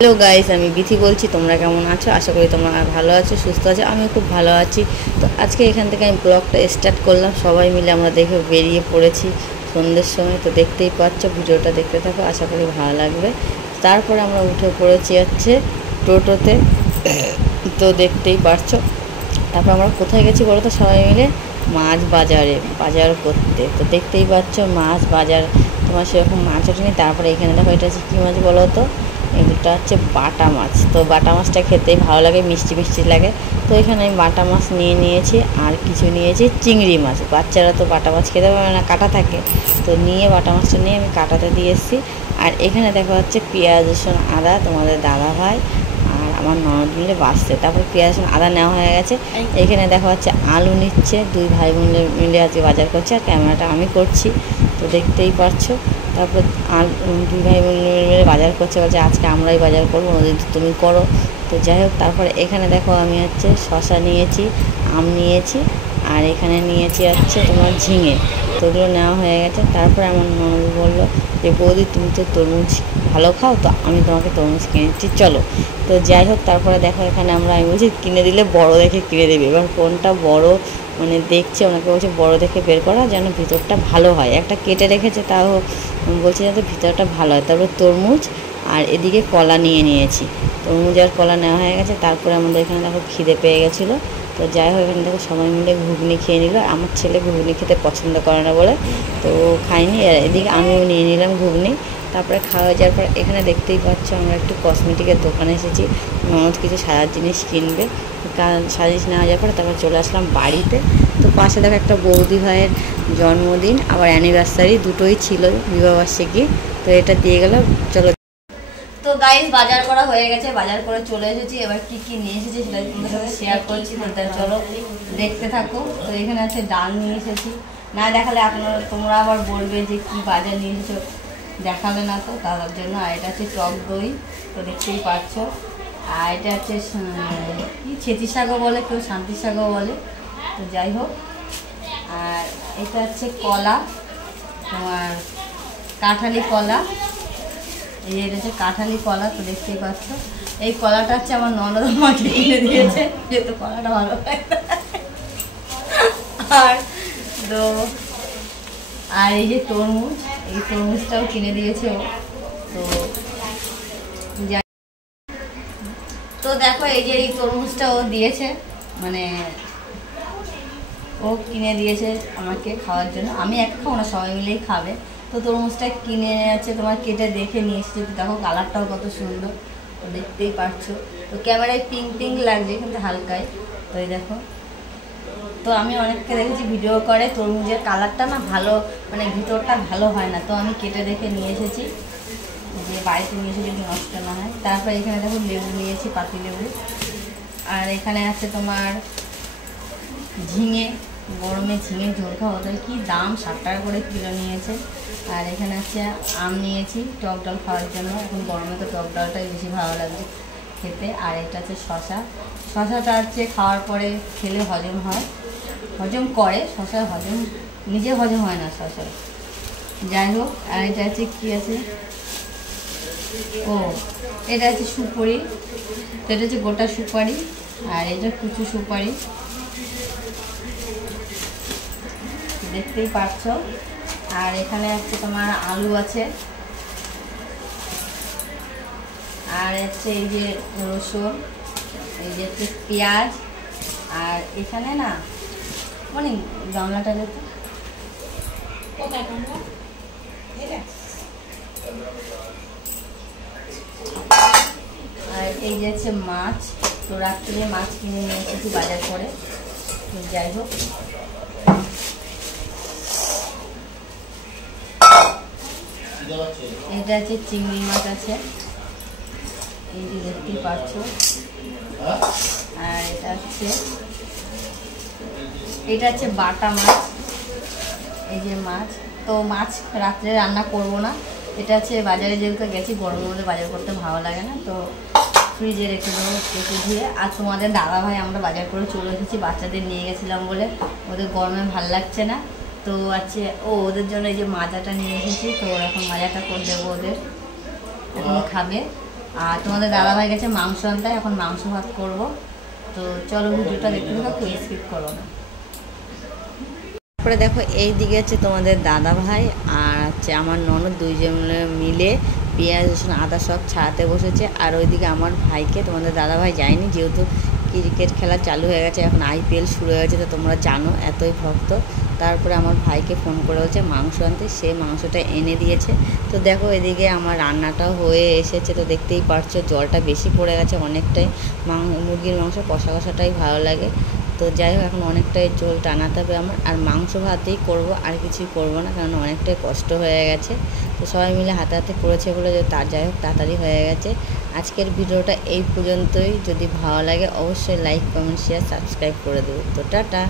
Hello guys, আমি বিথি বলছি। তোমরা কেমন আছো? আশা করি তোমরা ভালো আছো, সুস্থ আছো। আমি খুব ভালো আছি। তো আজকে এখান থেকে আমি ব্লগটা স্টার্ট করলাম। সবাই মিলে আমরা দেখে বেরিয়ে পড়েছি সন্ধ্যের সময়। তো দেখতেই পাচ্ছ, ভিডিওটা দেখতে থাকো, আশা করি ভালো লাগবে। তারপরে আমরা উঠে পড়েছি হচ্ছে টোটোতে। তো দেখতেই পারছো। তারপর আমরা কোথায় গেছি বলো তো? সবাই মিলে মাছ বাজার করতে। তো দেখতেই পাচ্ছ মাছ বাজার, তোমার সেরকম মাছ ওঠেনি। তারপরে এখানে দেখো, এটা হচ্ছে কী মাছ বলো তো? এটা হচ্ছে বাটা মাছ। তো বাটা মাছটা খেতেই ভালো লাগে, মিষ্টি মিষ্টি লাগে। তো এখানে আমি বাটা মাছ নিয়ে নিয়েছি, আর কিছু নিয়েছি চিংড়ি মাছ। বাচ্চারা তো বাটা মাছ খেতে পারে না, কাঁটা থাকে। তো নিয়ে বাটা মাছটা নিয়ে আমি কাঁটাতে দিয়ে এসেছি। আর এখানে দেখা যাচ্ছে পেঁয়াজ রসুন আদা তোমাদের দাদা ভাই আর আমার ননদ মিলে বাছছে। তারপর পেঁয়াজ রসুন আদা নেওয়া হয়ে গেছে। এখানে দেখা যাচ্ছে আলু নিচ্ছে, দুই ভাই মিলে আজকে বাজার করছে, আর ক্যামেরাটা আমি করছি। তো দেখতেই পারছো। তারপর দুই ভাই মিলে বাজার করছে, বলছে আজকে আমরাই বাজার করবো, ওদের তুমি করো। তো যাই হোক, তারপরে এখানে দেখো আমি হচ্ছে শশা নিয়েছি, আম নিয়েছি, আর এখানে নিয়েছি হচ্ছে তোমার ঝিঙে। তো ওগুলো নেওয়া হয়ে গেছে। তারপরে আমার ননদ বললো যে বৌদি তুমি তো তরমুজ ভালো খাও, তো আমি তোমাকে তরমুজ কিনে দিচ্ছি, চলো। তো যাই হোক, তারপরে দেখো এখানে আমি বলছি কিনে দিলে বড় দেখে কিনে দেবে। এবার কোনটা বড় মানে দেখছে, ওনাকে বলছে বড় দেখে বের করা, যেন ভিতরটা ভালো হয়। একটা কেটে রেখেছে, তাও বলছে যাতে ভিতরটা ভালো হয়। তারপরে তরমুজ আর এদিকে কলা নিয়ে নিয়েছি। তরমুজ আর কলা নেওয়া হয়ে গেছে। তারপরে আমাদের এখানে দেখো খিদে পেয়ে গেছিলো। তো যাই হোক, এখানে দেখো সবাই মিলে ঘুগনি খেয়ে নিল। আমার ছেলে ঘুগনি খেতে পছন্দ করে না বলে তো খাইনি। আর এদিকে আমিও নিয়ে নিলাম ঘুগনি। তারপরে খাওয়া যাওয়ার পর এখানে দেখতেই পাচ্ছ আমরা একটু কসমেটিকের দোকানে এসেছি। ননদ কিছু সাজার জিনিস কিনবে। সাজিয়ে নেওয়া যাওয়ার পরে তারপর চলে আসলাম বাড়িতে। তো পাশে দেখো একটা বৌদি ভাইয়ের জন্মদিন আবার অ্যানিভার্সারি দুটোই ছিল, বিবাহবার্ষিকী। তো এটা দিয়ে গেল। চলো। তো গাইস, বাজার করা হয়ে গেছে, বাজার করে চলে এসেছি। এবার কি কি নিয়ে এসেছি সেটা তোমাদের সাথে শেয়ার করছি। তো চলো দেখতে থাকো। তো এখানে আছে ডাল নিয়ে এসেছি। না দেখালে তোমরা আবার বলবে যে কি বাজার নিয়ে এসেছো, দেখালে না, তো তার জন্য। আর এটা হচ্ছে টক দই, তো দেখতেই পাচ্ছ। আর এটা হচ্ছে কি ছেঁচি শাকও বলে, কেউ শান্তি শাকও বলে। তো যাই হোক, আর এটা হচ্ছে কলা, তোমার কাঁঠালি কলা। এই যে এটা হচ্ছে কাঁঠালি কলা, তো দেখতেই পাচ্ছ। এই কলাটা হচ্ছে আমার ননদ আমাকে কিনে দিয়েছে, যেহেতু কলাটা ভালো লাগে। আর তো আর এই যে তরমুজ, এই তরমুজটাও কিনে দিয়েছে ও। তো দেখো, এই যে এই তরমুজটা ও দিয়েছে, মানে ও কিনে দিয়েছে আমাকে খাওয়ার জন্য। আমি একা খাবো না, সবাই মিলেই খাবে। তো তরমুজটা কিনে আছে তোমার, কেটে দেখে নিয়ে এসেছি। দেখো কালারটাও কত সুন্দর, তো দেখতেই পারছো। তো ক্যামেরায় পিঙ্ক পিঙ্ক লাগছে, কিন্তু হালকায়। তো এই দেখো, তো আমি অনেককে দেখেছি ভিডিও করে, তরমুজের কালারটা না ভালো, মানে ভিতরটা ভালো হয় না। তো আমি কেটে দেখে নিয়ে এসেছি, যে বাড়িতে নিয়ে এসে যদি নষ্ট না হয়। তারপর এখানে দেখো লেবু নিয়েছি, পাতি লেবু। আর এখানে আছে তোমার ঝিঙে, গরমে ঝিঙে ঝোল খাওয়া হতো, কি দাম, 60 টাকা করে কিলো নিয়েছে। আর এখানে আছে আম নিয়েছি টক ডাল খাওয়ার জন্য, এখন গরমে তো টক ডালটাই বেশি ভালো লাগছে খেতে। আর এটা হচ্ছে শশা। শশাটা হচ্ছে খাওয়ার পরে খেলে হজম হয়, হজম করে। শশা হজম, নিজে হজম হয় না শশা। যাই হোক, আর এটা হচ্ছে কী আছে, ও এটা হচ্ছে সুপারি। তো এটা হচ্ছে গোটা সুপারি, আর এটা কুচু সুপারি, দেখতেই পাচ্ছ। আর এখানে হচ্ছে তোমার আলু আছে, আর হচ্ছে এই যে রসুন, এই যে হচ্ছে পেঁয়াজ। আর এখানে না মানে গামলাটা যেত, আর এই যে হচ্ছে মাছ। তো রাত্রে মাছ কিনে নিয়ে এসেছি বাজার করে। তো যাই হোক, এটা হচ্ছে চিংড়ি মাছ আছে, এই যে দেখতেই পাচ্ছ। আর এটা হচ্ছে বাটা মাছ, এই যে মাছ। তো মাছ রাত্রে রান্না করব না, এটা হচ্ছে বাজারে যেহেতু গেছি, গরমের মধ্যে বাজার করতে ভালো লাগে না, তো ফ্রিজে রেখে দেবো কেটে দিয়ে। আর তোমাদের দাদা ভাই আমরা বাজার করে চলে এসেছি, বাচ্চাদের নিয়ে গেছিলাম বলে, ওদের গরমে ভাল লাগছে না। তো আছে ওদের জন্য এই যে মাজাটা নিয়ে এসেছি। তো এখন মাজাটা করে দেবো, ওদের এখন খাবে। আর তোমাদের দাদাভাই গেছে মাংস আনতে, এখন মাংস ভাত করবো। তো চলো ভিডিওটা দেখতে থাকো, স্কিপ করো না। তারপরে দেখো এই দিকে হচ্ছে তোমাদের দাদাভাই আর হচ্ছে আমার ননদ, দুইজনে মিলে পেঁয়াজ রসুন আদা সব ছাড়াতে বসেছে। আর ওইদিকে আমার ভাইকে, তোমাদের দাদাভাই যায়নি যেহেতু ক্রিকেট খেলা চালু হয়ে গেছে, এখন IPL শুরু হয়ে গেছে, তো তোমরা জানো এতই ভক্ত। তারপরে আমার ভাইকে ফোন করে বলছে মাংস আনতে, সে মাংসটা এনে দিয়েছে। তো দেখো এদিকে আমার রান্নাটাও হয়ে এসেছে, তো দেখতেই পারছো জলটা বেশি পড়ে গেছে অনেকটাই। মুরগির মাংস কষা কষাটাই ভালো লাগে। তো যাই হোক এখন অনেকটাই ঝোল টানাতে হবে আমার, আর মাংস ভাতেই করবো, আর কিছুই করবো না, কারণ অনেকটাই কষ্ট হয়ে গেছে। তো সবাই মিলে হাতে হাতে করেছে বলে তার যাই হোক তাড়াতাড়ি হয়ে গেছে। আজকের ভিডিওটা এই পর্যন্তই। যদি ভালো লাগে অবশ্যই লাইক কমেন্ট শেয়ার সাবস্ক্রাইব করে দেবো। তো টাটা।